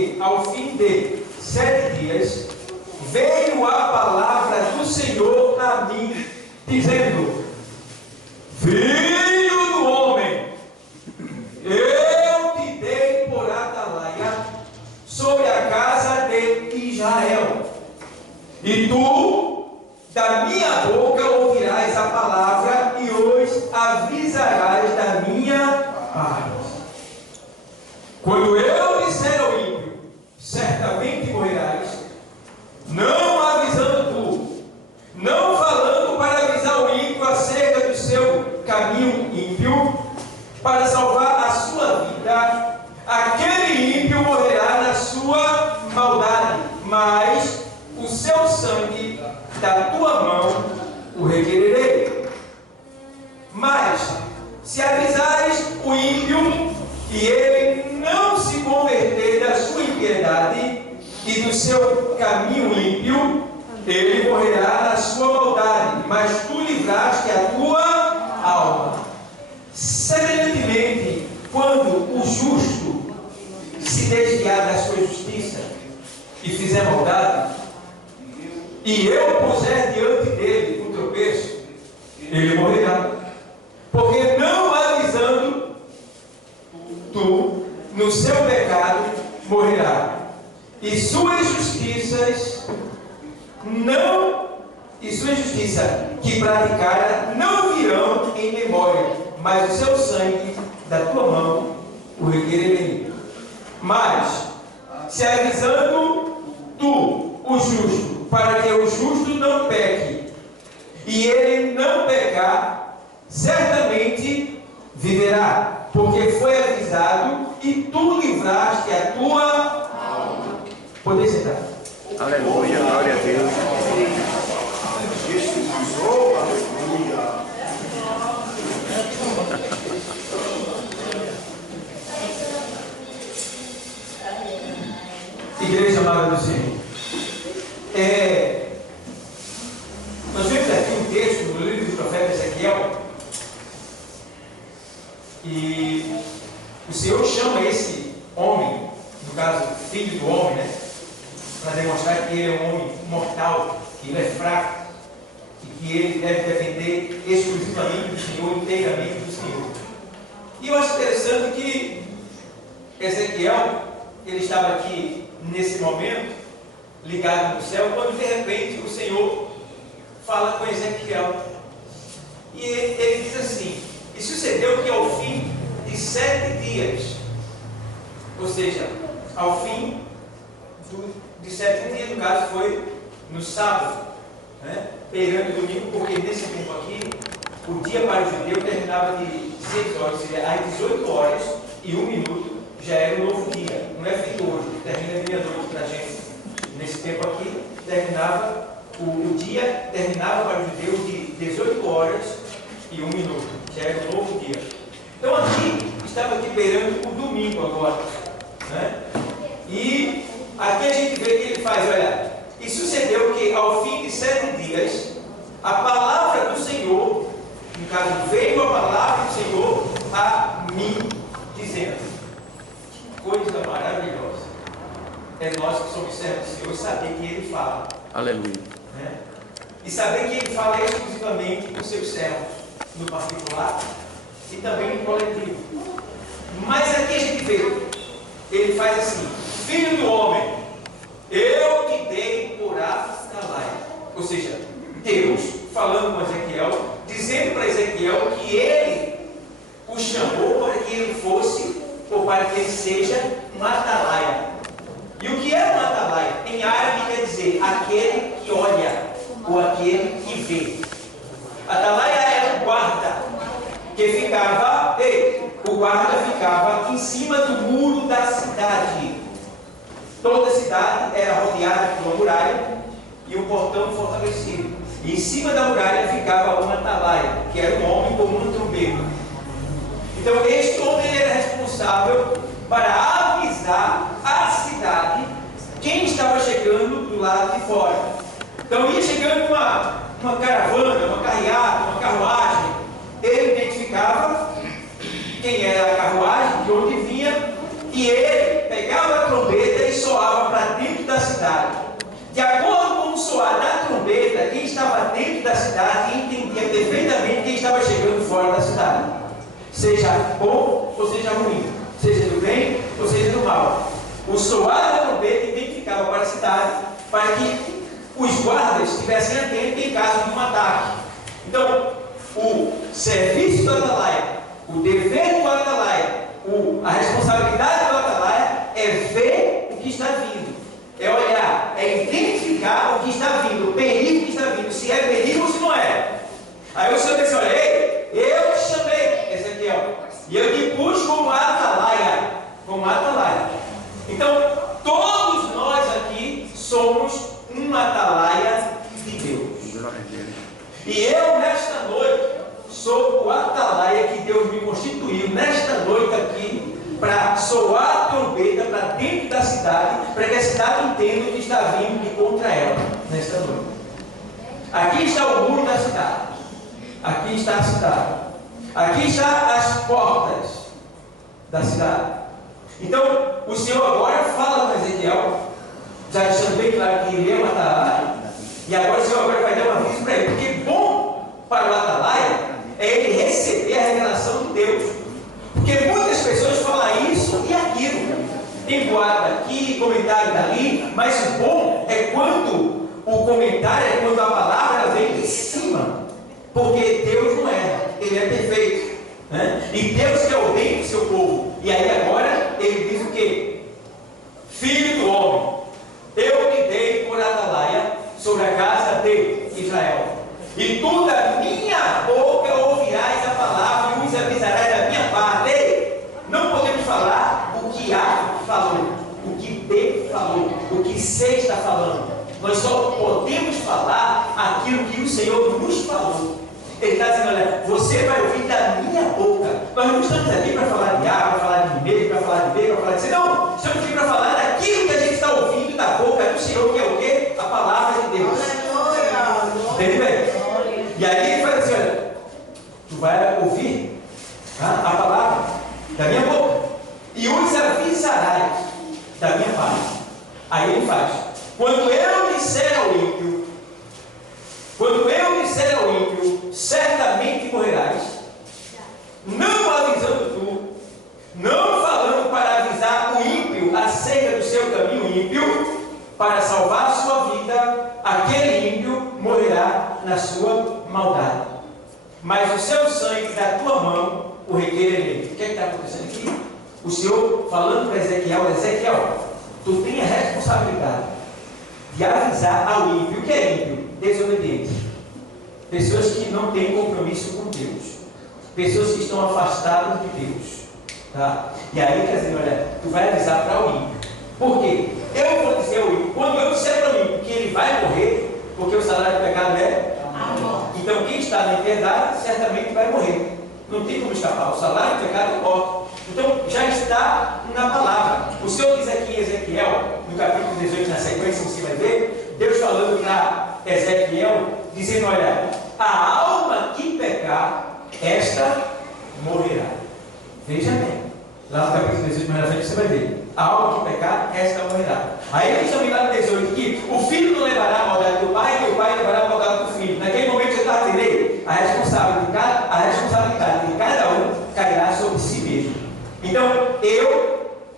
que, ao fim de 7 dias, veio a palavra do Senhor a mim, dizendo: Filho do homem, eu te dei por atalaia sobre a casa de Israel, e tu, da minha boca, ouvirás a palavra e os avisarás da minha parte. Quando eu disser ao ímpio, certamente morrerás, não avisando tu, não falando para avisar o ímpio acerca do seu caminho ímpio, para salvar a sua vida, aquele ímpio morrerá na sua maldade, mas o seu sangue da tua mão o requererei. Mas, se avisares o ímpio e ele não se converter da sua impiedade e do seu caminho ímpio, ele morrerá na sua maldade, mas tu livraste a tua alma. Semelhantemente, quando o justo se desviar da sua justiça e fizer maldade, e eu puser diante dele um tropeço, ele morrerá. Porque não avisando tu, no seu pecado morrerá. E suas justiças que praticara não virão em memória, mas o seu sangue da tua mão o requererei. Mas, se avisando tu, o justo, para que o justo não peque, e ele não pecar, certamente viverá, porque foi avisado e tu livraste a tua alma. Pode sentar. Aleluia, glória a Deus. Igreja amada do Senhor, nós vemos aqui um texto no livro do profeta Ezequiel, e o Senhor chama esse homem, no caso, filho do homem, né, para demonstrar que ele é um homem mortal, que ele é fraco, e que ele deve depender exclusivamente do Senhor, inteiramente do Senhor. E eu acho interessante que Ezequiel, ele estava aqui nesse momento, ligado no céu, quando de repente o Senhor fala com Ezequiel. E ele diz assim: e sucedeu que ao fim de 7 dias, ou seja, ao fim de 7 dias, no caso foi no sábado, né, beirando o domingo, porque nesse tempo aqui, o dia para o judeu terminava de 6 horas, ou seja, às 18 horas e 1 minuto, já era um novo dia. Não é feito hoje, termina de meia-noite para a gente. Nesse tempo aqui, terminava o dia, terminava para o judeu de 18 horas e 1 minuto, já era um novo dia. Então aqui, estava aqui beirando o domingo agora, né? E aqui a gente vê que ele faz, olha, e sucedeu que ao fim de 7 dias, a palavra do Senhor, no caso, veio a palavra do Senhor a mim, dizendo: coisa maravilhosa é nós que somos servos do Senhor saber que Ele fala. Aleluia. Né? E saber que Ele fala exclusivamente com seus servos, no particular e também no coletivo. Mas aqui a gente vê, ele faz assim: filho do homem, eu te dei por atalaia. Ou seja, Deus falando com Ezequiel, dizendo para Ezequiel que ele o chamou para que ele fosse, ou para que ele seja um atalaia. E o que é um atalaia? Em árabe quer dizer aquele que olha, ou aquele que vê. Atalaia era o guarda, que ficava, o guarda ficava em cima do muro da cidade. Toda a cidade era rodeada por uma muralha e um portão fortalecido. E em cima da muralha ficava um atalaia, que era um homem com uma trombeta. Então este homem era responsável para avisar a cidade quem estava chegando do lado de fora. Então ia chegando uma caravana, uma carreata, uma carruagem, ele identificava quem era a carruagem, de onde vinha, e ele pegava a trombeta e da cidade e entendia perfeitamente quem estava chegando fora da cidade, seja bom ou seja ruim, seja do bem ou seja do mal. O soar da trombeta identificava para a cidade, para que os guardas estivessem atentos em caso de um ataque. Então, o serviço do atalaia, o dever do atalaia, a responsabilidade do atalaia é ver o que está vindo, é olhar, é identificar o que está vindo, o perigo que está vindo, se é perigo ou se não é. Aí o Senhor disse: olha, ei, eu te chamei, Ezequiel, e eu te pus como atalaia, Então, todos nós aqui somos uma atalaia de Deus. E eu, nesta noite, sou o atalaia que Deus me constituiu nesta noite aqui, para soar a trombeta para dentro da cidade, para que a cidade entenda o que está vindo de contra ela nesta noite. Aqui está o muro da cidade, aqui está a cidade, aqui estão as portas da cidade. Então, o Senhor agora fala com Ezequiel, já deixando bem claro que ele é um atalaia, e agora o Senhor agora vai dar um aviso para ele, porque bom para o atalaia é ele receber a revelação de Deus, porque muitas pessoas falam isso e aquilo, tem boato aqui, comentário dali, mas o bom é quando o comentário, é quando a palavra ela vem de cima, porque Deus não erra, ele é perfeito, né? E Deus que ordena o seu povo. E aí agora ele diz o quê? Filho do homem, eu te dei por atalaia sobre a casa de Israel, e tu da minha boca ouvirás a palavra e os avisarás da minha parte. Ei, não podemos falar o que A falou, o que B falou, o que C está falando. Nós só podemos falar aquilo que o Senhor nos falou. Ele está dizendo: olha, você vai ouvir da minha boca. Nós não estamos aqui para falar de A, para falar de B, para falar de B, para falar de C. Não, estamos aqui para falar daquilo que a gente está ouvindo da boca do Senhor, que é o quê? A palavra de Deus. Entendeu? E aí ele fala assim: olha, tu vai ouvir a palavra da minha boca e os avisarás da minha parte. Aí ele faz: quando eu disser ao ímpio, certamente morrerás, não avisando tu, não falando para avisar o ímpio acerca do seu caminho ímpio, para salvar a sua vida, aquele ímpio morrerá na sua maldade, mas o seu sangue da tua mão o requererei. O que é que está acontecendo aqui? O Senhor falando para Ezequiel: Ezequiel, tu tem a responsabilidade de avisar ao ímpio. O que é ímpio? Desobediente. Pessoas que não têm compromisso com Deus, pessoas que estão afastadas de Deus, tá? E aí quer dizer: olha, tu vai avisar para o ímpio. Por quê? Eu vou dizer ao ímpio, quando eu disser para o ímpio que ele vai morrer, porque o salário do pecado é a morte. Então quem está na verdade certamente vai morrer, não tem como escapar. O salário do pecado é morte. Então já está na palavra. O Senhor diz aqui em Ezequiel, no capítulo 18, na sequência você vai ver Deus falando para Ezequiel, dizendo: olha, a alma que pecar, esta morrerá. Veja bem, lá no capítulo 18, mais na frente você vai ver: a alma que pecar, esta morrerá. Aí ele também lá no 18 que o filho não levará a maldade do pai, e o pai levará a maldade do filho. Naquele momento você está dizendo: a responsabilidade de cada um cairá sobre si mesmo. Então,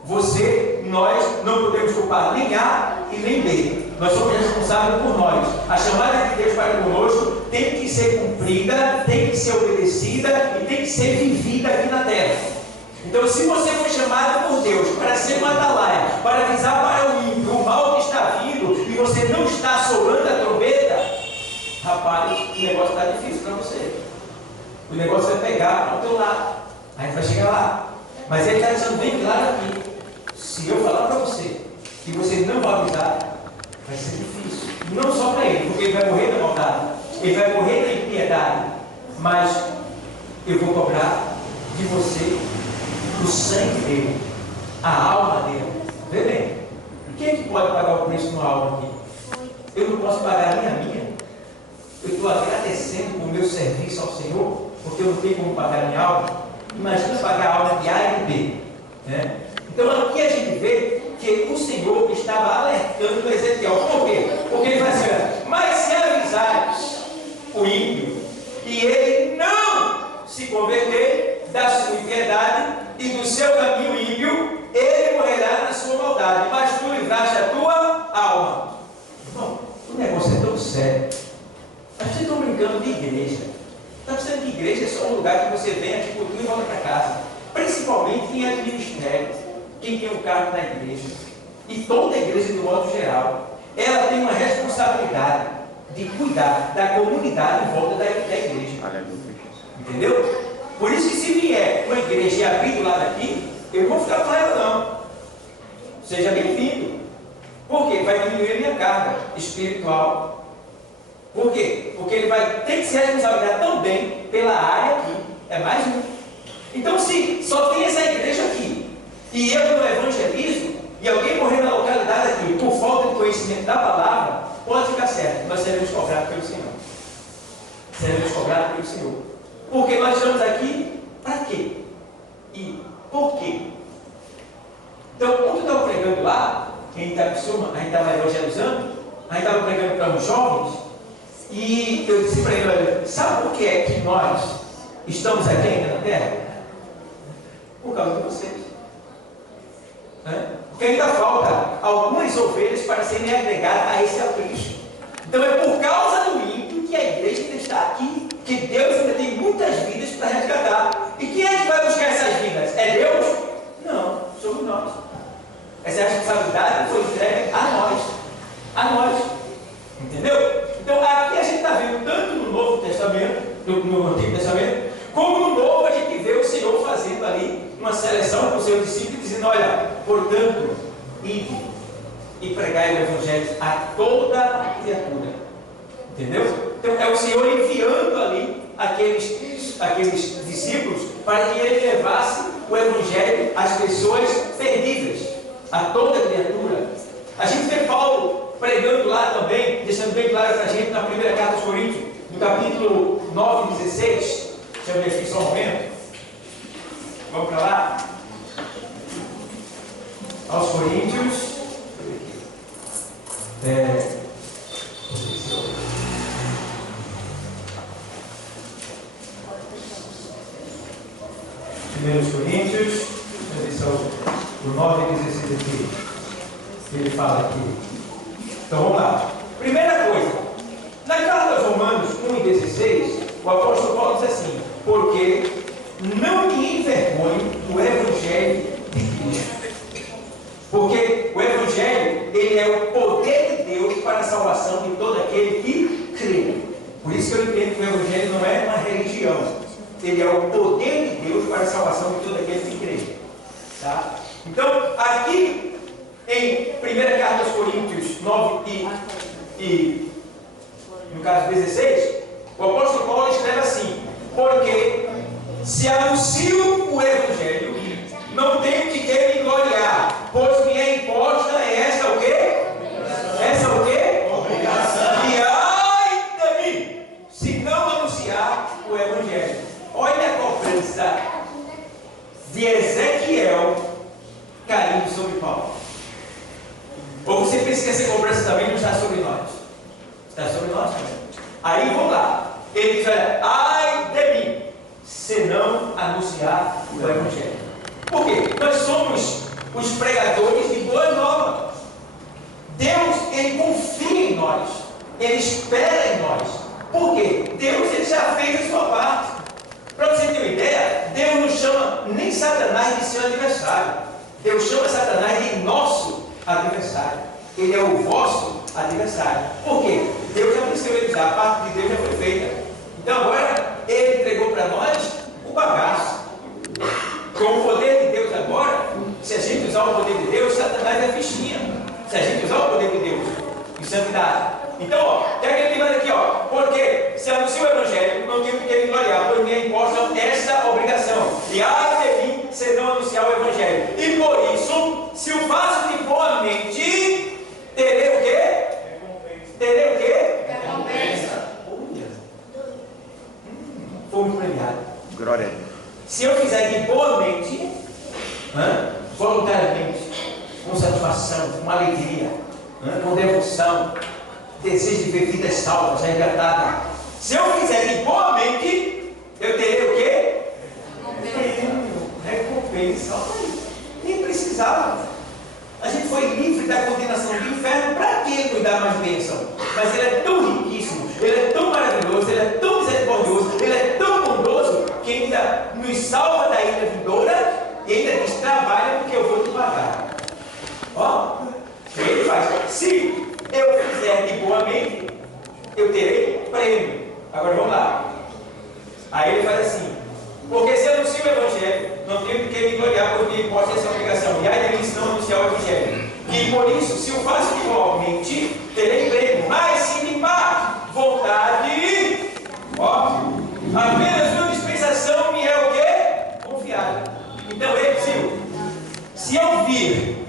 você, nós não podemos culpar nem A e nem B. Nós somos responsáveis por nós. A chamada de Deus para conosco tem que ser cumprida, tem que ser obedecida e tem que ser vivida aqui na terra. Então, se você foi chamado por Deus para ser uma atalaia, para avisar para o ímpio o mal que está vindo, e você não está soando a trombeta, rapaz, o negócio está difícil para você. O negócio é pegar para o teu lado. A gente vai chegar lá. Mas ele está deixando bem claro aqui: se eu falar para você que você não vai avisar, vai ser difícil. Não só para ele, porque ele vai morrer da maldade, ele vai morrer da impiedade, mas eu vou cobrar de você o sangue dele, a alma dele. Vê bem, quem é que pode pagar o preço numa alma aqui? Eu não posso pagar nem a minha. Eu estou agradecendo o meu serviço ao Senhor, porque eu não tenho como pagar a minha alma. Imagina pagar a alma de A e de B, né? Então aqui a gente vê que o Senhor estava alertando o Ezequiel. Por quê? Porque ele vai dizer: mas se avisares o converter da sua impiedade e do seu caminho ímpio, ele morrerá na sua maldade, mas tu livraste a tua alma. Bom, o negócio é tão sério. Mas vocês estão brincando de igreja. Está pensando que igreja é só um lugar que você vem aqui, cultua e volta para casa. Principalmente quem é de ministério, quem tem um cargo na igreja. E toda a igreja, de modo geral, ela tem uma responsabilidade de cuidar da comunidade em volta da igreja. Entendeu? Por isso que se vier uma igreja e abrir do lado aqui, eu não vou ficar com ela não. Seja bem-vindo. Por quê? Vai diminuir a minha carga espiritual. Por quê? Porque ele vai ter que se responsabilizar também pela área aqui. É mais um. Então, se só tem essa igreja aqui, e eu não evangelizo, e alguém morrer na localidade aqui por falta de conhecimento da palavra, pode ficar certo, nós seremos cobrados pelo Senhor. Seremos cobrados pelo Senhor. Porque nós estamos aqui para quê? E por quê? Então, quando eu estava pregando lá, em Itapissuma, a gente estava evangelizando, a gente estava pregando para os jovens, e eu disse para ele: sabe por que é que nós estamos aqui ainda na terra? Por causa de vocês. Porque ainda falta algumas ovelhas para serem agregadas a esse aprisco. Então é por causa do ímpio que a igreja ainda está aqui, que Deus ainda tem muitas vidas para resgatar. E quem é que vai buscar essas vidas? É Deus? Não, somos nós. Essa responsabilidade foi entregue a nós. A nós. Entendeu? Então aqui a gente está vendo tanto no Novo Testamento, no Antigo Testamento, como no Novo a gente vê o Senhor fazendo ali uma seleção com os seus discípulos, dizendo: olha, portanto, ide e pregai o Evangelho a toda criatura. Entendeu? Então é o Senhor enviando ali aqueles discípulos para que ele levasse o Evangelho às pessoas perdidas, a toda criatura. A gente vê Paulo pregando lá também, deixando bem claro para a gente na primeira carta aos Coríntios, no capítulo 9, 16. Deixa eu ver aqui só um momento. Vamos para lá. Aos Coríntios. Primeiros Coríntios, deixa eu ver se é o 9 e 16 aqui. Ele fala aqui. Então vamos lá. Primeira coisa, na carta aos Romanos 1 e 16, o apóstolo Paulo diz assim: porque não me envergonho do Evangelho de Cristo. Porque o Evangelho, ele é o poder de Deus para a salvação de todo aquele que crê. Por isso que eu entendo que o Evangelho não é uma religião. Ele é o poder de Deus para a salvação de todo aquele que crê. Tá? Então, aqui em 1 Carta aos Coríntios 9 e no caso 16, o apóstolo Paulo escreve assim: porque se anuncio o Evangelho, não tenho de que me gloriar, pois me é imposta esta o quê? Essa o quê? Obrigação. E ai de mim, se não anunciar o Evangelho. Olha a cobrança de Ezequiel caindo sobre Paulo. Ou você pensa que essa cobrança também não está sobre nós? Está sobre nós também. Aí vamos lá. Ele diz: ai de mim, se não anunciar o Evangelho. Por quê? Nós somos os pregadores de boa nova. Deus, ele confia em nós. Ele espera em nós. Por quê? Deus, ele já fez a sua parte. Para você ter uma ideia, Deus não chama nem Satanás de seu adversário. Deus chama Satanás de nosso adversário. Ele é o vosso adversário. Por quê? Deus já venceu ele já, a parte de Deus já foi feita. Então agora, ele entregou para nós o bagaço. Com o poder de Deus agora, se a gente usar o poder de Deus, Satanás é fichinha. Se a gente usar o poder de Deus em santidade. Então, ó, tem aquele livro aqui, ó. Porque se anuncia o Evangelho, não tenho que me gloriar, pois me é imposta esta obrigação. E ai de mim, se não anunciar o Evangelho. E por isso, se o faço de boa mente, terei o quê? Terei o quê? Recompensa. Fomos premiados. Glória a Deus. Se eu fizer de boa mente, voluntariamente, com satisfação, com alegria, com devoção, desejo de ver vidas salvas, resgatadas. Se eu fizer de boa mente, eu terei o quê? meio salvo aí. Nem precisava. A gente foi livre da condenação do inferno. Para que nos dar mais bênção? Mas Ele é tão riquíssimo, Ele é tão maravilhoso, Ele é tão misericordioso, Ele é tão bondoso, que ainda nos salva da ira vindoura e ainda diz: trabalha porque eu vou te pagar. Ó, Ele faz. Se eu fizer de boa mente, eu terei prêmio. Agora vamos lá. Aí Ele faz assim: porque se eu anuncio o Evangelho, não tenho de que me gloriar, porque posso essa obrigação. E aí eles não anunciar o Evangelho. E por isso, se eu faço de boa mente, terei prêmio. Mas se me par vontade, ó, apenas uma dispensação me é o quê? Confiada. Então, se eu vir,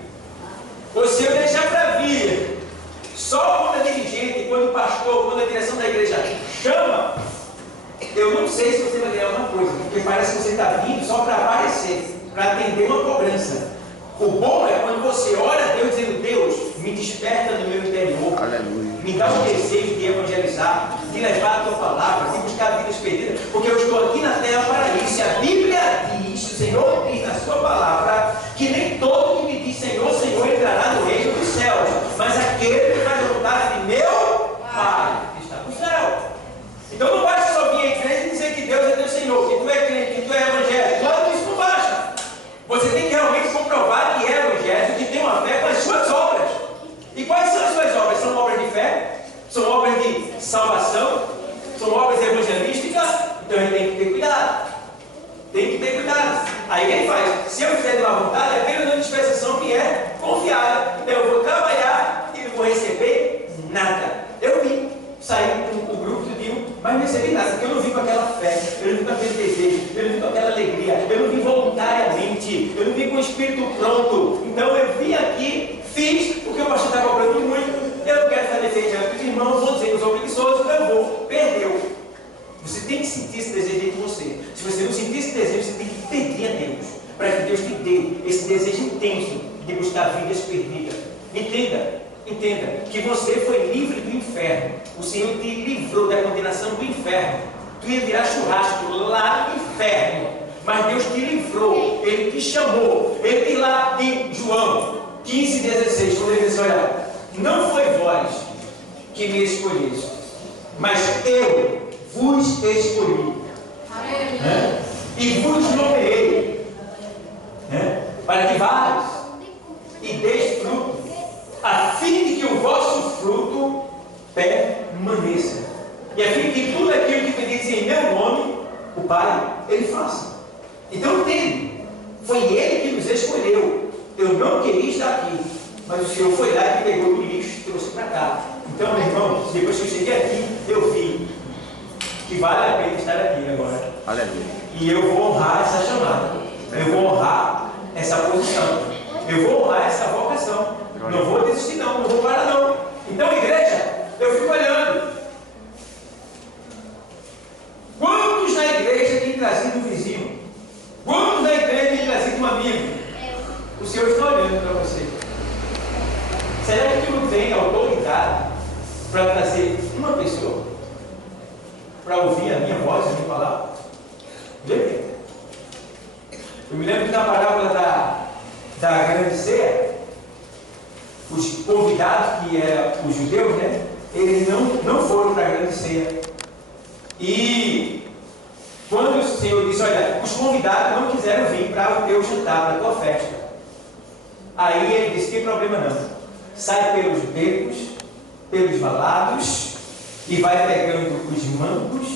ou se eu deixar para vir, só quando a dirigente, quando o pastor, quando a direção da igreja chama, eu não sei se você vai ganhar alguma coisa, porque parece que você está vindo só para aparecer, para atender uma cobrança. O bom é quando você ora a Deus dizendo: Deus, me desperta no meu interior. Aleluia. Me dá um desejo de evangelizar, de levar a tua palavra, de buscar vidas perdidas, porque eu estou aqui na terra para isso. E a Bíblia diz, o Senhor diz na sua palavra, que nem todo que me diz Senhor, Senhor entrará no reino dos céus, mas aquele que faz a vontade de meu Pai que está no céu. Então não basta só vir à igreja e dizer que Deus é teu Senhor, que tu é crente, que tu é evangélico. Claro que isso não basta. Você tem que realmente comprovar que é evangélico, que tem uma fé com as suas obras. E quais são as suas obras? São obras de fé? São obras de salvação? São obras evangelísticas? Então a gente tem que ter cuidado. Tem que ter cuidado. Aí ele faz: se eu fizer de uma vontade, apenas uma dispensação que é confiada. Então eu vou trabalhar e não vou receber nada. Eu vim sair com o grupo do Dio, mas não recebi nada, porque eu não vim com aquela fé, eu não vim com aquele desejo, eu não vim com aquela alegria, eu não vim voluntariamente, eu não vim com o espírito pronto. Então eu vim aqui, fiz, porque o pastor está cobrando muito, eu não quero fazer feijão dos irmãos, vou dizer que eu sou preguiçoso, eu vou, perdeu. Você tem que sentir esse desejo dentro de você. Se você não sentir esse desejo, você tem que pedir a Deus, para que Deus te dê esse desejo intenso de buscar vidas perdidas. Entenda que você foi livre do inferno. O Senhor te livrou da condenação do inferno. Tu ia virar churrasco lá no inferno, mas Deus te livrou. Ele te chamou. Ele tem lá em João 15:16, quando ele diz: olha, não foi vós que me escolheste, mas eu vos escolhi, e vos nomeei, para que vás e deis fruto, a fim de que o vosso fruto permaneça, e a fim de que tudo aquilo que pedis em meu nome, o Pai, Ele faça. Então entende, foi Ele que nos escolheu. Eu não queria estar aqui, mas o Senhor foi lá e pegou o lixo e trouxe para cá. Então, meu irmão, depois que eu cheguei aqui, eu vi que vale a pena estar aqui agora. Aleluia. E eu vou honrar essa chamada, eu vou honrar essa posição, eu vou honrar essa vocação. Não vou desistir não vou parar não. Então, igreja, eu fico olhando. Quantos na igreja têm trazido um vizinho? Quantos na igreja têm trazido um amigo? O Senhor está olhando para você. Será que tu não tem autoridade para trazer uma pessoa para ouvir a minha voz, a minha palavra? Vê? Eu me lembro que na parábola da grande ceia, os convidados, que eram os judeus, eles não foram para a grande ceia. E quando o Senhor disse: olha, os convidados não quiseram vir para o teu jantar, para a tua festa. Aí ele disse: tem problema não. Sai pelos becos, pelos valados, e vai pegando os mancos,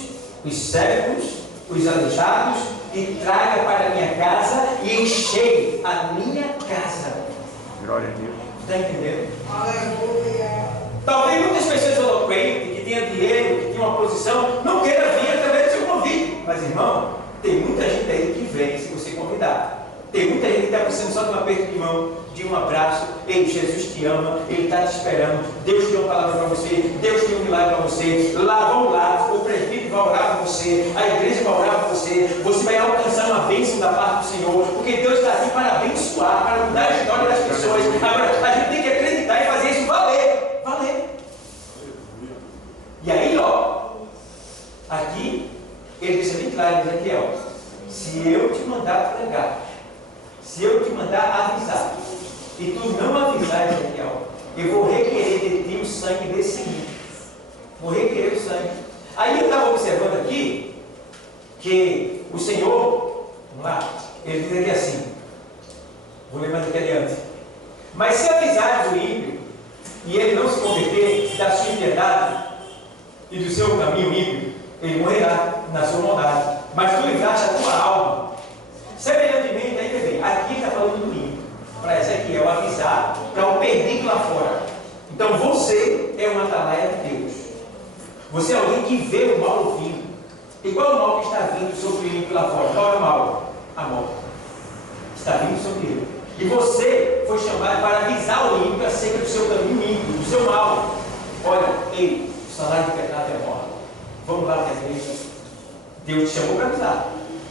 os cegos, os aleijados, e traga para a minha casa, e enchei a minha casa. Glória a Deus. Está entendendo? Aleluia. Talvez muitas pessoas eloquentes, que tenham dinheiro, que tenham uma posição, não queiram vir através do seu convite. Mas, irmão, tem muita gente aí que vem se você convidar. Tem muita gente que está precisando só de um aperto de mão, de um abraço. Ei, Jesus te ama, Ele está te esperando. Deus tem uma palavra para você, Deus tem um milagre para você. Vamos lá, o presbítero vai orar por você, a igreja vai orar por você. Você vai alcançar uma bênção da parte do Senhor, porque Deus está aqui para abençoar, para mudar a história das pessoas. Agora, a gente tem que acreditar e fazer isso valer. E aí, aqui, ele deixa bem claro em Ezequiel: se eu te mandar pregar, eu vou requerer de ti o sangue desse ímpio. Vou requerer o sangue. Aí eu estava observando aqui que o Senhor, vamos lá, ele diz aqui assim, vou ler mais aqui adiante. Mas se avisares o ímpio e ele não se converter da sua impiedade e do seu caminho ímpio, ele morrerá na sua maldade. Mas tu livraste a tua alma. Semelhantemente, aí vem, aqui está falando do ímpio, para Ezequiel avisar para o perdido lá fora. Então você é uma atalaia de Deus. Você é alguém que vê o mal vindo. E qual é o mal que está vindo sobre o ímpio lá fora? Qual é o mal? A morte. Está vindo sobre ele. E você foi chamado para avisar o ímpio acerca do seu caminho ímpio, do seu mal. Olha, ei, o salário do pecado é morte. Vamos lá para a igreja. Deus te chamou para avisar.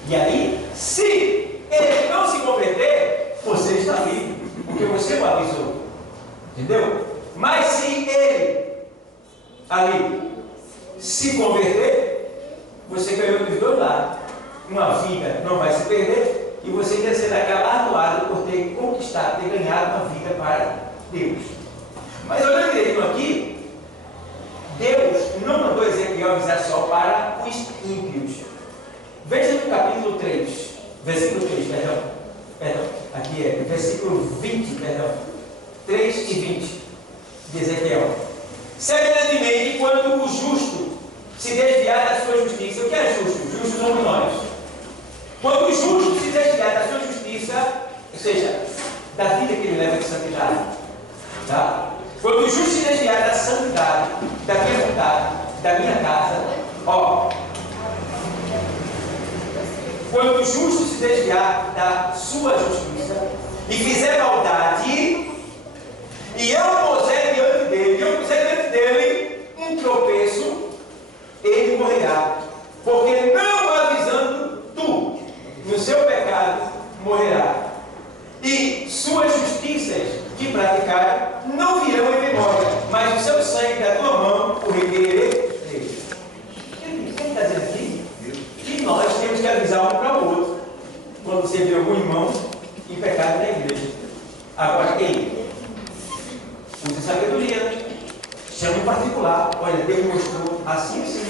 E aí, se ele não se converter, você está livre, porque você o avisou. Entendeu? Mas se ele ali se converter, você ganhou dos dois lados. Uma vida não vai se perder e você quer ser galardoado por ter conquistado, ter ganhado uma vida para Deus. Mas olhando direito aqui, Deus não mandou Ezequiel avisar só para os ímpios. Veja no capítulo 3, versículo 3, perdão, aqui é versículo 20, 3 e 20 de Ezequiel. Semelhantemente, quando o justo se desviar da sua justiça, o que é justo? Justos somos nós. Quando o justo se desviar da sua justiça, ou seja, da vida que ele leva de santidade, tá? Quando o justo se desviar da santidade, da minha vontade, da minha casa, ó. Quando o justo se desviar da sua justiça e fizer maldade, e eu puser diante dele um tropeço, ele morrerá. Porque não avisando tu, no seu pecado morrerá. E suas justiças que praticar não virão em memória, mas o seu sangue da tua mão o requererei. Quem está dizendo aqui? Que nós temos que avisar um para o outro quando você vê algum irmão em pecado na igreja. Agora, ei, use sabedoria, chama em particular. Olha, Deus mostrou assim você.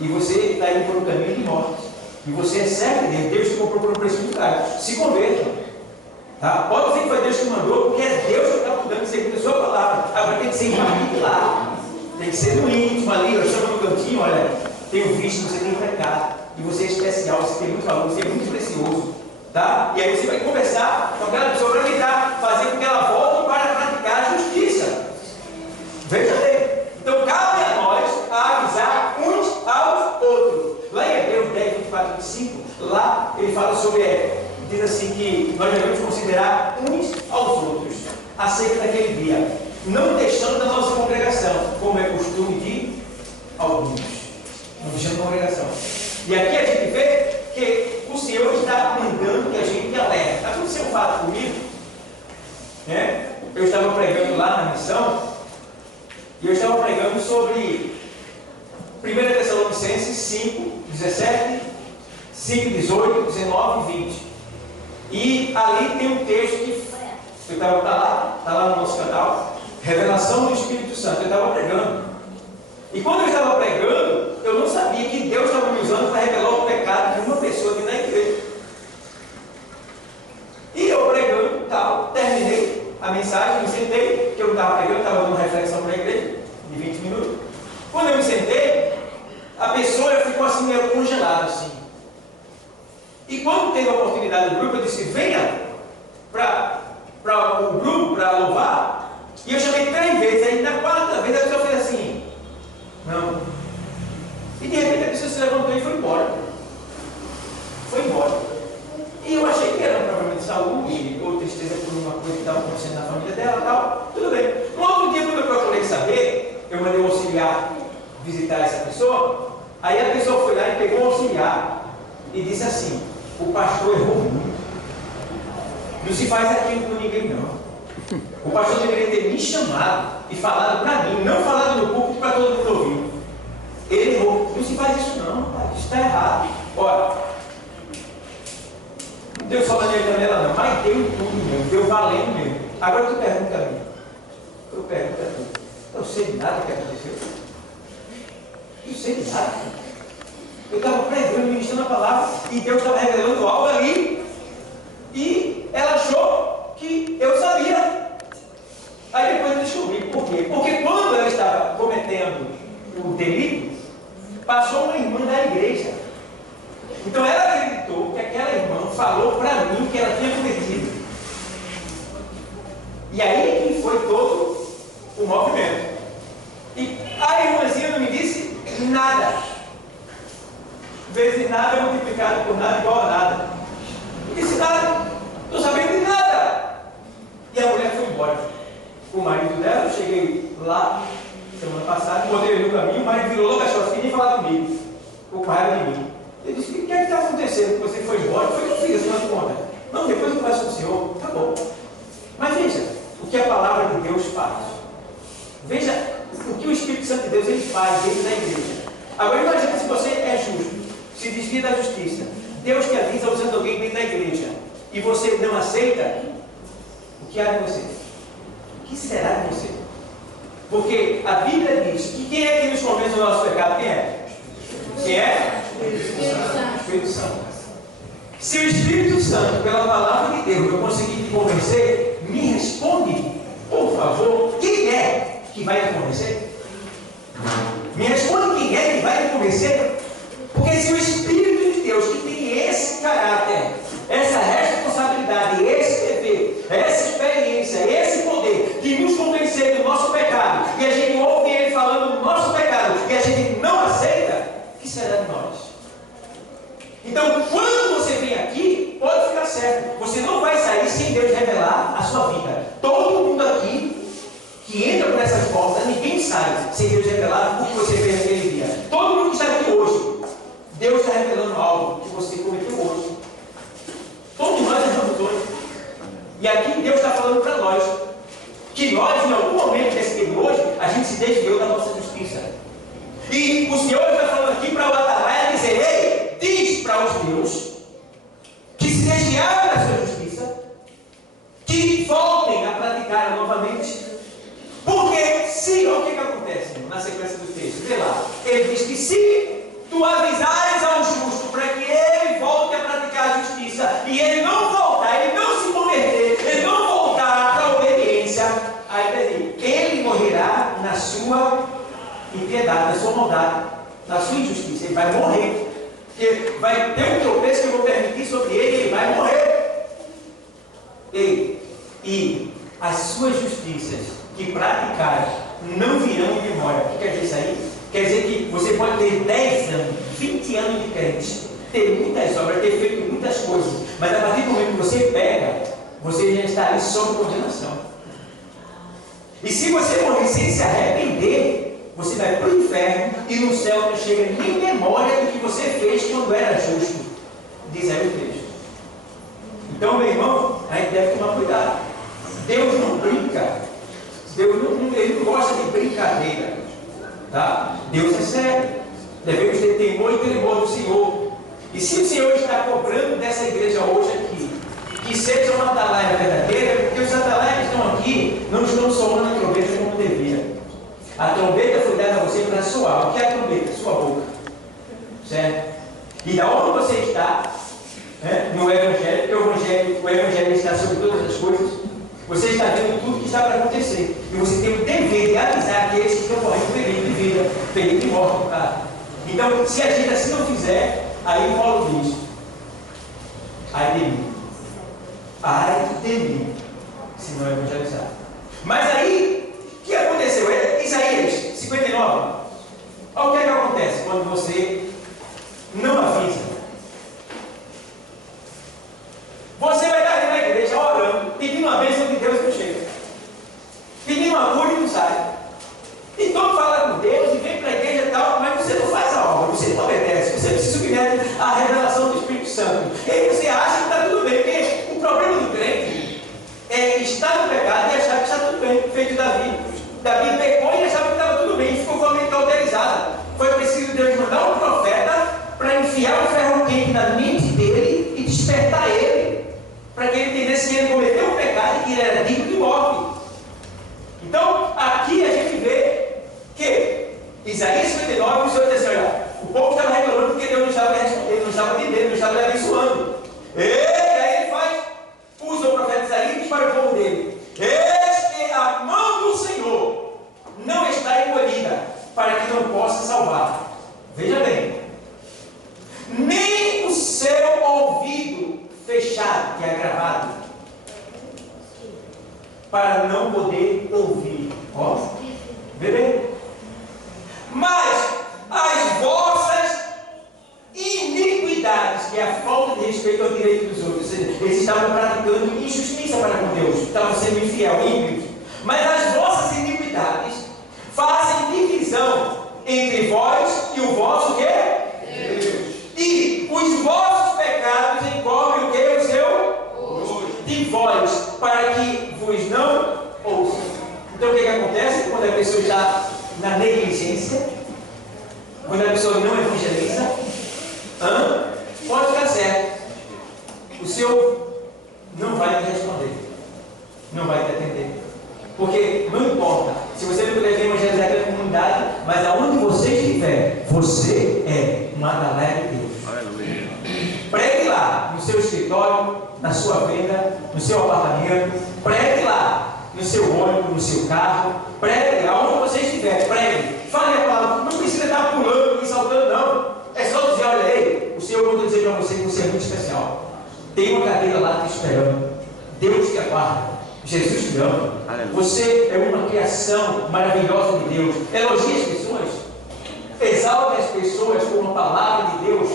E você está indo por um caminho de morte. E você é servo de Deus. Deus te comprou por um preço muito caro. Se converta. Tá? Pode ser que foi Deus que mandou, porque é Deus que está mudando segundo a sua palavra. Agora tem que ser em particular. Tem que ser no íntimo ali. Eu chamo no cantinho, olha, tenho visto que você tem pecado. E você é especial, você tem muito valor, você é muito precioso. Tá? E aí você vai conversar com aquela pessoa para tentar fazer com que ela volte para praticar a justiça. Veja bem. Então cabe a nós a avisar uns aos outros. Lá em Hebreus 10, 24, 25, lá ele fala sobre, diz assim que nós devemos considerar uns aos outros acerca daquele dia, não deixando da nossa congregação, como é costume de alguns. Não deixando a congregação. E aqui a gente vê que o Senhor está mandando que a gente alerte. Aconteceu um fato comigo, né? Eu estava pregando lá na missão. E eu estava pregando sobre 1 Tessalonicenses 5, 17, 5, 18, 19 e 20. E ali tem um texto que está lá no nosso canal, Revelação do Espírito Santo. Eu estava pregando. E quando eu estava pregando, eu não sabia que Deus estava me usando para revelar o pecado de uma pessoa aqui na igreja. E eu pregando, tal, terminei a mensagem, me sentei, que eu não estava pregando, estava dando reflexão para a igreja, de 20 minutos. Quando eu me sentei, a pessoa ficou assim meio congelada assim. E quando teve a oportunidade do grupo, eu disse, venha para o grupo para louvar. E eu chamei 3 vezes, aí na 4ª vez a pessoa fez assim, não. E de repente a pessoa se levantou e foi embora. Foi embora. E eu achei que era um problema de saúde ou tristeza por uma coisa que estava acontecendo na família dela e tal. Tudo bem. No outro dia, quando eu procurei saber, eu mandei um auxiliar visitar essa pessoa. Aí a pessoa foi lá e pegou o auxiliar e disse assim, o pastor errou muito. Não se faz aquilo com ninguém não. O pastor deveria ter me chamado e falado para mim, não falado no público para todo mundo ouvir. Ele errou. Não se faz isso não, pai. Isso está errado. Olha, não deu só na minha janela não, mas deu tudo mesmo, deu valendo mesmo. Agora tu pergunta a mim, pergunta tudo. Eu não sei de nada que aconteceu. Eu não sei de nada. Eu estava pregando, ministrando a palavra, e Deus estava revelando algo ali, e ela achou que eu sabia. Aí depois eu descobri por quê. Porque quando ela estava cometendo o delito, passou uma irmã da igreja. Então ela acreditou que aquela irmã falou para mim que ela tinha cometido. E aí que foi todo o movimento. E a irmãzinha não me disse nada. Vezes nada é multiplicado por nada igual a nada. Não disse nada. Não estou sabendo de nada. E a mulher foi embora. O marido dela, eu cheguei lá semana passada, botei ele no caminho, o marido virou louco, achou que nem falar comigo. Ficou com raiva de mim. Ele disse: o que é que está acontecendo? Você foi embora? Foi o que eu fiz, afinal de contas. Não, depois eu converso com o senhor. Tá bom. Mas veja o que a palavra de Deus faz. Veja o que o Espírito Santo de Deus ele faz dentro da igreja. Agora imagine se você é justo, se desvia da justiça. Deus te avisa usando alguém dentro da igreja e você não aceita, o que há de você? O que será de você? Porque a Bíblia diz que quem é que nos convence do nosso pecado? Quem é? Quem é? Espírito Santo. Se o Espírito Santo, pela palavra de Deus, eu conseguir te convencer, me responde, por favor, quem é que vai te convencer? Me responde quem é que vai te convencer? Porque se o Espírito de Deus, que tem esse caráter, essa responsabilidade, esse dever, essa experiência, esse poder, de nos convencer do nosso pecado, e a gente ouve ele falando do nosso pecado, e a gente não aceita, o que será de nós? Então, quando você vem aqui, pode ficar certo, você não vai sair sem Deus revelar a sua vida. Todo mundo aqui que entra por essas portas, ninguém sai sem Deus revelar o que você fez naquele dia. Todo mundo que está aqui hoje, Deus está revelando algo que você cometeu hoje. Todos nós erramos hoje. E aqui Deus está falando para nós que nós, em algum momento desse dia de hoje, a gente se desviou da nossa justiça. E o Senhor está falando aqui para o Atalaia dizer: ei, diz para os teus que se desviaram da sua justiça, que voltem a praticar novamente. Porque se, olha o que acontece na sequência do texto, vê lá, ele diz que se tu avisares ao justo para que ele volte a praticar a justiça, e ele não voltar, ele não se converter, ele não voltar para a obediência, aí vai dizer, ele morrerá na sua impiedade, na sua maldade, na sua injustiça, ele vai morrer. Porque vai ter um tropeço que eu vou permitir sobre ele, ele vai morrer. E as suas justiças que praticares não virão em memória. O que quer dizer isso aí? Quer dizer que você pode ter 10 anos, 20 anos de crente, ter muitas obras, ter feito muitas coisas, mas a partir do momento que você pega, você já está ali sob condenação. E se você morrer sem se arrepender, você vai para o inferno e no céu não chega nem memória do que você fez quando era justo, diz aí o texto. Então, meu irmão, a gente deve tomar cuidado. Deus não brinca. Deus ele não gosta de brincadeira. Tá? Deus é sério. Devemos ter temor e tremor do Senhor. E se o Senhor está cobrando dessa igreja hoje aqui, que seja uma atalaia verdadeira, porque os atalaias que estão aqui não estão soando a trombeta como devia. A trombeta foi dada a você para soar. O que é a trombeta? Sua boca. Certo? E da onde você está, no Evangelho, porque o Evangelho está sobre todas as coisas, você está vendo tudo que está para acontecer. E você tem o dever de avisar aqueles que estão correndo perigo de vida, perigo de morte, no caso. Então, se a gente assim não fizer, aí Paulo diz: ai de mim. Ai de mim, se não evangelizar. Mas aí, o que aconteceu? Isaías 59. Olha o que é que acontece quando você não avisa. Você vai estar ali na igreja orando, pedindo uma bênção de Deus e não chega. Pedindo uma cura e não sai. Então fala com Deus e vem para a igreja e tal, mas você não faz a obra, você não obedece, você se submete à revelação do Espírito Santo. E aí você acha que está tudo bem, porque o problema do crente é estar no pecado e achar que está tudo bem, feito Davi. Davi pecou e achava que estava tudo bem, ficou com a mente cauterizada. Foi preciso Deus mandar um profeta para enfiar o ferro quente na mente dele e despertar ele, para que ele entendesse que ele cometeu um pecado e que ele era digno de morte. Então, a acontece quando a pessoa está na negligência, quando a pessoa não evangeliza, pode ficar certo. O Senhor não vai te responder, não vai te atender. Porque não importa se você não puder evangelizar aquela comunidade, mas aonde você estiver, você é uma galera de Deus. Aleluia. Pregue lá, no seu escritório, na sua venda, no seu apartamento, pregue lá, no seu ônibus, no seu carro, pregue aonde você estiver, pregue, fale a palavra, não precisa estar pulando e saltando, não. É só dizer, olha aí, o Senhor manda dizer para você que você é muito especial. Tem uma cadeira lá te esperando. Deus te aguarda. Jesus te ama. Você é uma criação maravilhosa de Deus. Elogie as pessoas. Exalte as pessoas com uma palavra de Deus.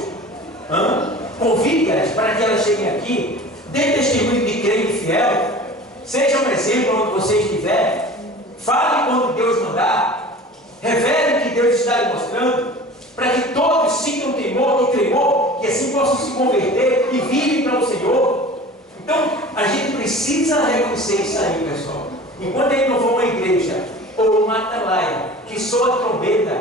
Convide-as para que elas cheguem aqui. Dê testemunho de crente fiel. Seja um exemplo onde você estiver. Fale quando Deus mandar. Revele o que Deus está lhe mostrando. Para que todos sintam temor e tremor. E assim possam se converter e virem para o Senhor. Então, a gente precisa reconhecer isso aí, pessoal. Enquanto ele não for uma igreja ou uma atalaia que soa a trombeta,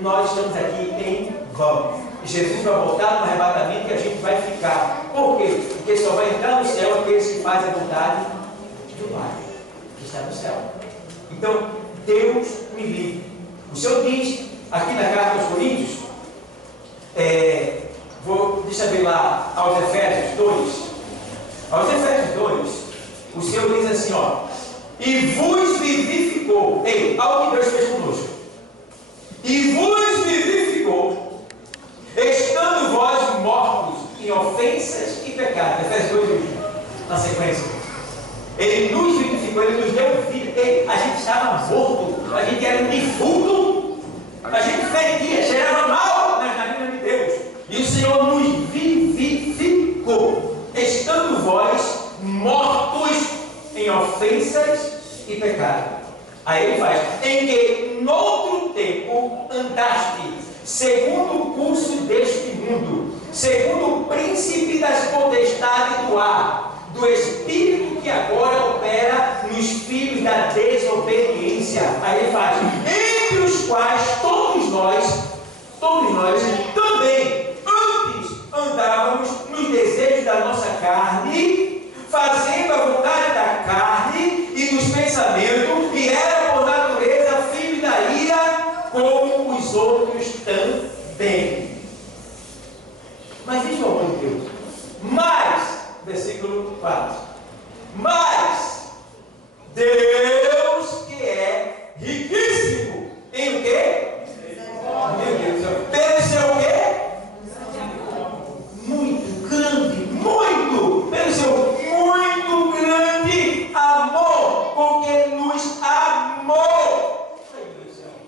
nós estamos aqui em vão. Jesus vai voltar no arrebatamento e a gente vai ficar. Por quê? Porque só vai entrar no céu aqueles que fazem a vontade do Pai, que está no céu. Então, Deus me livre. O Senhor diz, aqui na carta aos Coríntios, deixa eu ver lá, aos Efésios 2. Aos Efésios 2, o Senhor diz assim, e vos vivificou, algo que Deus fez conosco, e vos vivificou, estando vós mortos em ofensas e pecados. Efésios 2, na sequência, Ele nos vivificou, Ele nos deu vida. A gente estava morto, a gente era um defunto, a gente fedia, cheirava mal nas narinas de Deus, e o Senhor nos vivificou, estando vós mortos em ofensas e pecado. Aí ele faz, em que noutro tempo andaste, segundo o curso deste mundo, segundo o príncipe das potestades do ar, do espírito que agora opera nos filhos da desobediência. Aí ele faz, entre os quais todos nós também andávamos nos desejos da nossa carne, fazendo a vontade da carne e dos pensamentos, e era por natureza filho da ira, como os outros também. Mas diz o amor de Deus. Mas, versículo 4. Mas Deus, que é riquíssimo em o quê? Meu Deus do céu. Pelo seu o quê? Muito grande, pelo seu muito grande amor, porque nos amou.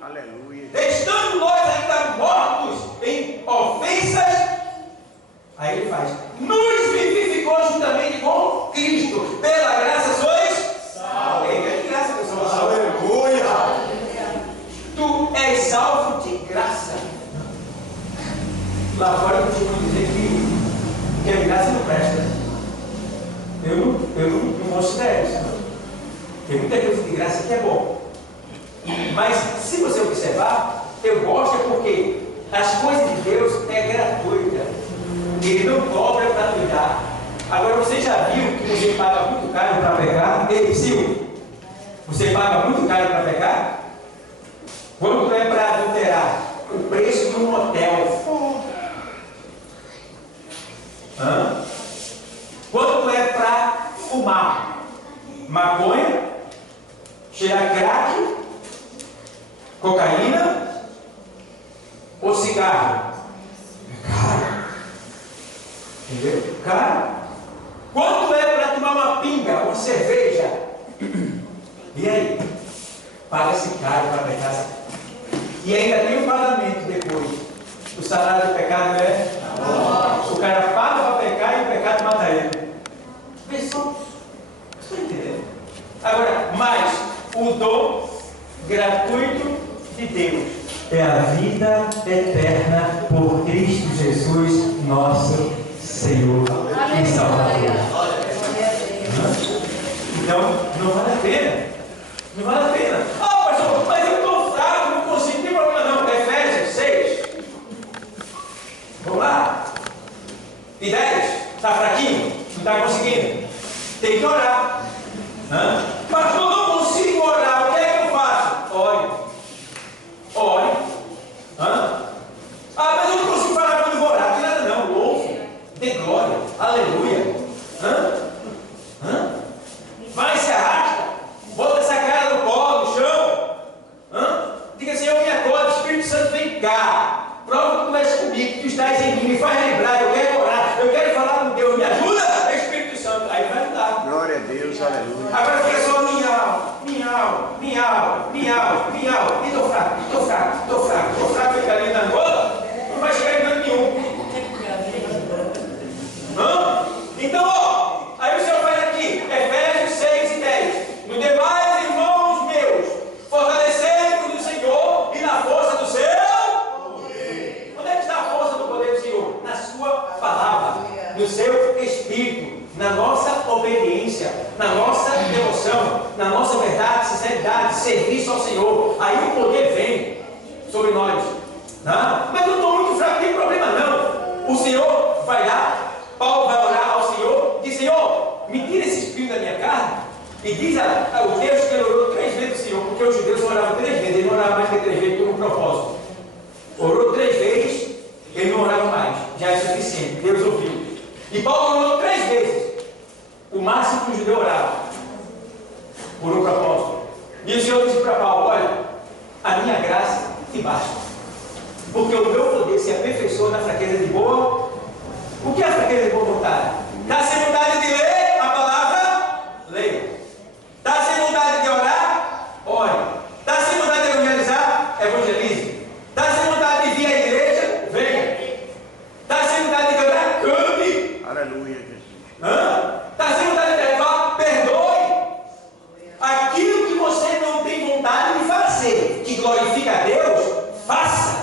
Aleluia. Estando nós ainda mortos em ofensas, aí ele faz, nos vivificou juntamente com Cristo, pela graça sois salvos. É de graça que somos salvos. Aleluia. Tu és salvo de graça. Lá fora eu costumo dizer que a graça não presta. Eu não considero isso. Tem muita coisa de graça que é bom. Mas se você observar, eu gosto porque as coisas de Deus é gratuita. Ele não cobra para cuidar. Agora você já viu que você paga muito caro para pecar? Ei, Silvio, você paga muito caro para pecar? Quando é para adulterar? O preço de um motel. Quanto é para fumar? Maconha, cheirar crack, cocaína ou cigarro? Caro. Entendeu? Caro. Quanto é para tomar uma pinga, uma cerveja? E aí? Paga-se caro para pecar. E ainda tem um pagamento depois. O salário do pecado é morte. O cara paga para pecar e o pecado mata ele. Pessoal, estou entendendo? Agora, mas o dom gratuito de Deus é a vida eterna por Cristo Jesus, nosso Senhor e Salvador. Então, não vale a pena. Não vale a pena. comigo, tu estás em mim, me faz lembrar, eu quero orar, eu quero falar com Deus, me ajuda, Espírito Santo. Aí vai ajudar. Glória a Deus, aleluia. Agora fica só minha alma, e tô fraco, fica ali na bola, não vai chegar em canto nenhum. Então, ó, aí o Senhor faz aqui, Efésios 6 e 10. No demais, irmãos meus, fortalecei-vos no Senhor e na força do seu poder. Onde é que está a força do poder do Senhor? Na sua palavra, no seu Espírito, na nossa obediência, na nossa devoção, na nossa verdade, sinceridade, serviço ao Senhor. Aí o poder vem sobre nós. Não? Mas eu estou muito fraco, não tem problema não. O Senhor vai lá, Paulo vai orar ao Senhor, diz: Senhor, me tira esse espírito da minha carne. E diz o Deus que ele orou 3 vezes ao Senhor, porque os judeus oravam 3 vezes, ele não orava mais que 3 vezes por um propósito. Orou 3 vezes, ele não orava mais, já é suficiente, Deus ouviu. E Paulo orou 3 vezes, o máximo que o judeu orava, por um propósito. E o Senhor disse para Paulo: olha, a minha graça te basta, porque o meu poder se aperfeiçoa na fraqueza de boa. O que é a fraqueza de boa vontade? Está sem vontade de ler a palavra? Leia. Está sem vontade de orar? Ore. Está sem vontade de evangelizar? Evangelize. Está sem vontade de vir à igreja? Venha. Está sem vontade de orar? Cante. Aleluia, Jesus. Está sem vontade de levar? Perdoe. Aquilo que você não tem vontade de fazer, que glorifica a Deus, faça.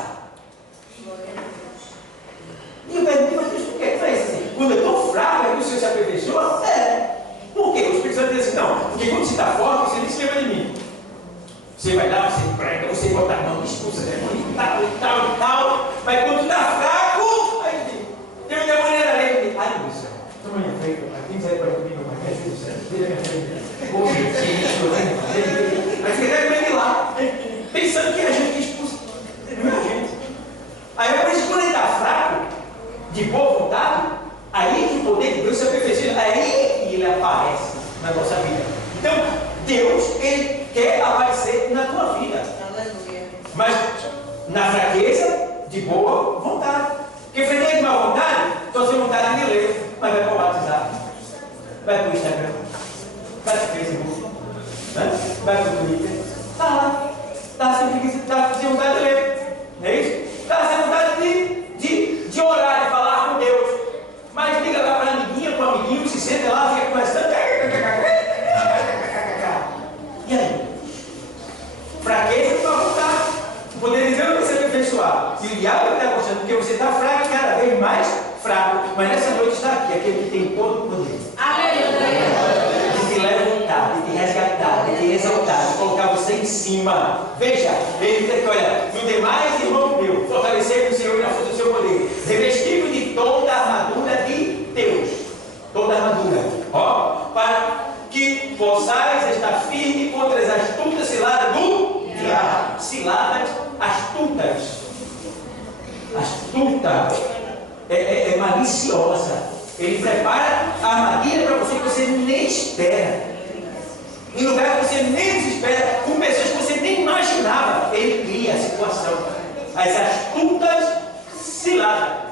E eu pergunto: mas Deus, por que faz assim? Quando eu estou fraco, é que o Senhor se aperfeiçoa? Por quê? O Espírito Santo diz assim: não, porque quando você está forte, você nem se lembra de mim. Você vai lá, você prega, você bota a mão, expulsa demônio e tal. Mas quando está fraco, aí tem um demônio na lei. Ai, meu Deus, toma minha frente, quem sai para comigo, meu pai, me ajuda, Senhor, vira minha frente. Aí você deve vir lá, pensando que a gente expulsa. Não é a gente. Aí depois, quando ele está fraco, de boa vontade, aí que o poder de Deus se aperfeiçoa, aí que ele aparece na nossa vida. Então, Deus, ele quer aparecer na tua vida. Aleluia. Mas na fraqueza, de boa vontade. Porque fraqueza de má vontade, estou sem vontade de ler, mas vai para o WhatsApp, vai para o Instagram, vai para o Facebook, né? Vai para o Twitter, está lá, está sem vontade de ler, não é isso? Está sem vontade de orar, de falar com Deus, mas liga lá para a amiguinha, para o amiguinho, se senta lá, fica conversando. E aí? Fraqueza de má vontade. O poder de Deus vai se aperfeiçoar. E o diabo está gostando, porque você está fraco e cada vez mais fraco. Mas nessa noite está aqui, aquele que tem todo o poder. Aleluia! De te levantar, de te resgatar, de te exaltar, de colocar você em cima. Veja, ele diz aqui: olha, no demais, irmão meu, fortalecer o Senhor e na força do seu poder, revestido de toda a armadura de Deus. Toda a armadura. Ó, para que possais estar firme contra as astutas ciladas do diabo. Ciladas, astutas. Astuta. É maliciosa. Ele prepara a armadilha para você que você nem espera. Em lugar que você nem desespera, com pessoas que você nem imaginava. Ele cria a situação. As astutas ciladas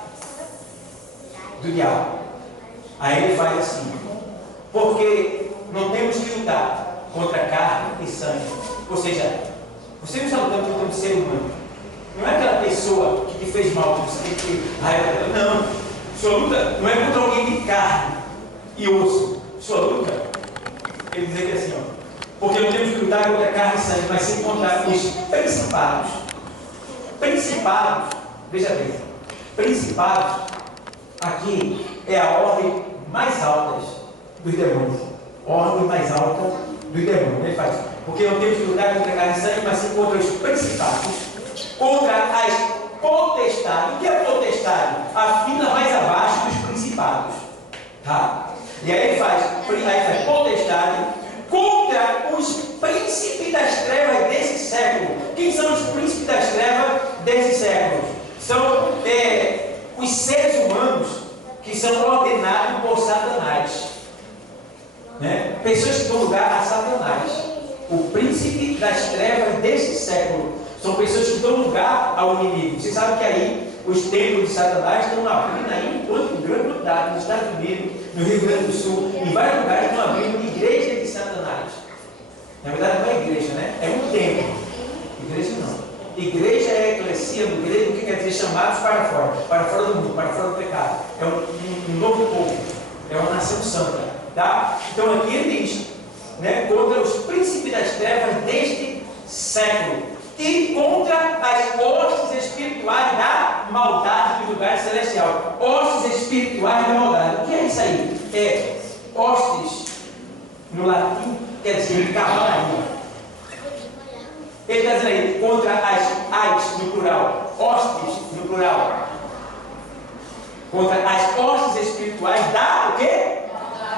do diabo. Aí ele faz assim: porque não temos que lutar contra carne e sangue. Ou seja, você não está lutando contra um ser humano. Não é aquela pessoa que te fez mal, que você tem que ter raiva dela. Não. Sua luta não é contra alguém de carne e osso. Sua luta, ele diz aqui assim: ó, porque não temos que lutar contra carne e sangue, mas sim contra os principados. Principados, veja bem, principados, aqui é a ordem mais alta dos demônios. Ordem mais alta dos demônios. Ele faz: porque não temos que lutar contra carne e sangue, mas sim contra os principados, contra as potestades. O que é potestade? A fila mais abaixo dos principados. Tá? E aí ele faz potestade contra os príncipes das trevas desse século. Quem são os príncipes das trevas desse século? São os seres humanos que são ordenados por Satanás. Né? Pessoas que dão lugar a Satanás. O príncipe das trevas desse século são pessoas que dão lugar ao inimigo. Você sabe que aí os templos de Satanás estão abrindo aí em todo grande quantidade, nos Estados Unidos, no Rio Grande do Sul, em vários lugares estão abrindo igrejas de Satanás. Na verdade não é igreja, né? É um templo. Igreja não. Igreja é eclesia no grego, que quer dizer chamados para fora do mundo, para fora do pecado. É um novo povo, é uma nação santa. Tá? Então aqui ele diz, né, contra os príncipes das trevas deste século e contra as hostes espirituais da maldade do lugar celestial. Hostes espirituais da maldade. O que é isso aí? É hostes, no latim, quer dizer cavalaria. Ele está dizendo aí, contra as no plural, hostes no plural. Contra as hostes espirituais da o quê?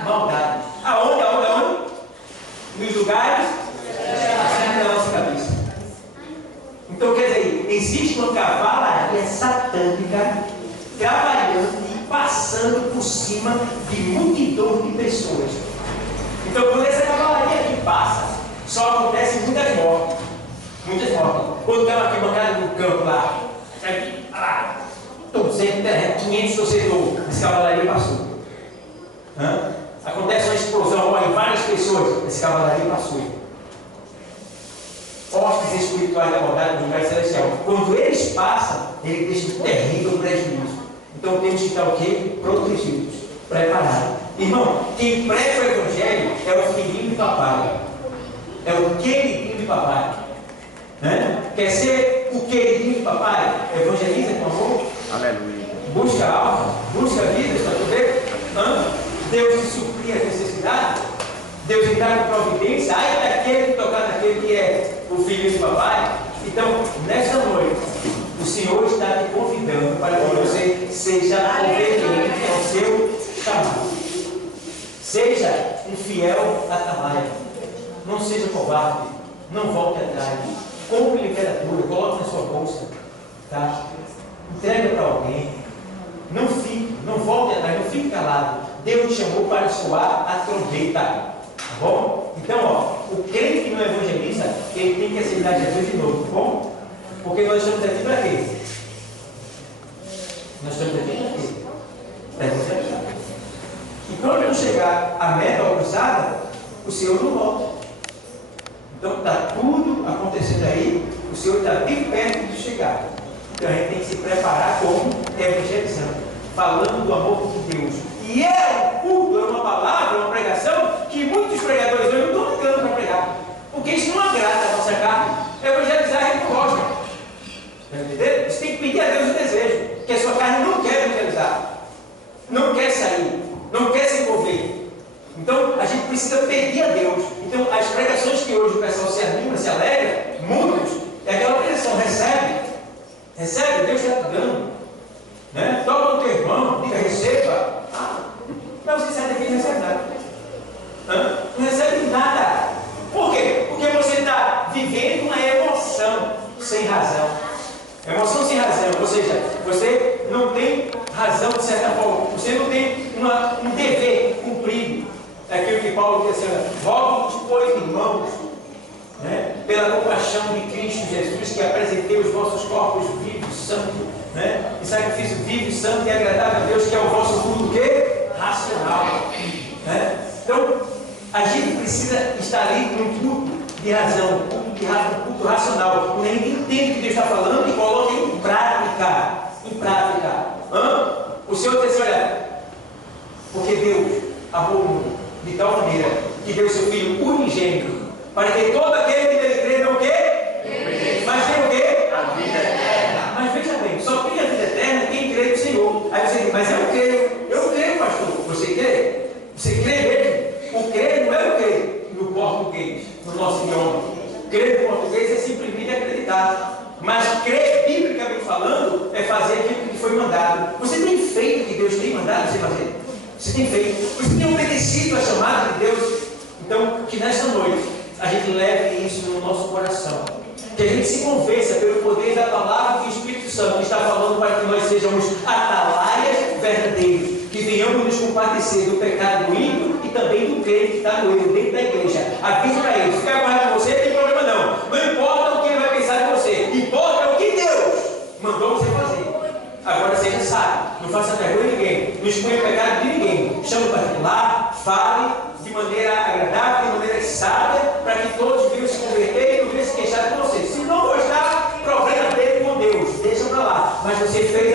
Maldade. Aonde? Nos lugares acima da nossa cabeça. Então quer dizer, existe uma cavalaria satânica trabalhando e passando por cima de multidão de pessoas. Então quando essa cavalaria aqui passa, só acontece muitas mortes. Quando tem uma arquibancada no campo lá, estou dizendo, 500 torcedores, essa cavalaria passou. Acontece uma explosão, morrem várias pessoas, essa cavalaria passou. Hostes espirituais da maldade do lugar celestial. Quando eles passam, ele deixa um terrível prejuízo. Então temos que estar o quê? Protegidos, preparados. Irmão, quem prega o evangelho é o filhinho de papai. É o queridinho de papai. Né? Quer ser o queridinho de papai? Evangeliza com amor. Aleluia. Busca alma, busca vida, está tudo bem? Deus te suprir as necessidades. Deus entrar com providência. Ai daquele que tocar naquele que é o filho de papai. Então, nesta noite, o Senhor está te convidando para que você seja obediente ao seu chamado. Seja um fiel atalaia. Não seja covarde. Não volte atrás. Compre literatura, coloque na sua bolsa. Tá? Entrega para alguém. Não fique, não volte atrás, não fique calado. Deus te chamou para soar a trombeta. Tá bom? Então, o crente que não evangeliza, ele tem que aceitar Jesus de novo, tá bom? Porque nós estamos aqui para quê? Nós estamos aqui para quê? Para evangelizar. E quando não chegar a meta alcançada, o Senhor não volta. Então está tudo acontecendo aí, o Senhor está bem perto de chegar. Então a gente tem que se preparar como evangelizando, falando do amor de Deus. E é um culto, é uma palavra, uma pregação que muitos pregadores hoje não estão ligando para pregar. Porque isso não agrada a nossa carne. Evangelizar a gente não gosta. Entendeu? Você tem que pedir a Deus o desejo, que a sua carne não quer evangelizar, não quer sair, não quer se envolver. Então a gente precisa pedir a Deus. Então as pregações que hoje o pessoal se anima, se alegra, muitos, é aquela pregação, recebe, Deus está te dando. Né? Toca no teu irmão, diga, receba. Mas você sai daqui e não recebe nada. Não recebe nada. Por quê? Porque você está vivendo uma emoção sem razão. Emoção sem razão, ou seja, você não tem razão de certa forma, você não tem um dever cumprido. É aquilo que Paulo diz assim: rogo-vos, pois, irmãos, né, pela compaixão de Cristo Jesus, que apresentei os vossos corpos vivos, santos, né, em sacrifício vivo, santo e agradável a Deus, que é o vosso culto quê? Racional. Né? Então, a gente precisa estar ali num culto de razão, um culto racional, quando a gente entende o que Deus está falando e coloca em prática. O Senhor diz assim: olha, porque Deus amou o mundo de tal maneira que deu seu Filho unigênito, para que todo aquele que nele crê não o quê? Mas tem o quê? A vida eterna. Mas veja bem, só tem a vida eterna quem crê no Senhor. Aí você diz: mas eu creio, pastor. Você crê? Você crê mesmo? O crer não é o quê? No português, no nosso idioma. Crer no português é simplesmente acreditar. Mas crer, biblicamente falando, é fazer aquilo que foi mandado. Você tem feito o que Deus tem mandado você fazer? Você tem feito? Você tem obedecido a chamada de Deus? Então, que nesta noite a gente leve isso no nosso coração. Que a gente se convença pelo poder da palavra que o Espírito Santo está falando para que nós sejamos atalaias verdadeiros. Que venhamos nos compadecer do pecado do ímpio e também do crente que está no erro dentro da igreja. Avisa para ele: ficar guardado com você, não tem problema não. Não importa o que ele vai pensar de você. Importa o que Deus mandou você fazer. faça vergonha de ninguém, não exponha pecado de ninguém. Chame o particular, fale de maneira agradável, de maneira sábia, para que todos venham se converter e não venham se queixar de você. Se não gostar, problema dele com Deus, deixa para lá. Mas você fez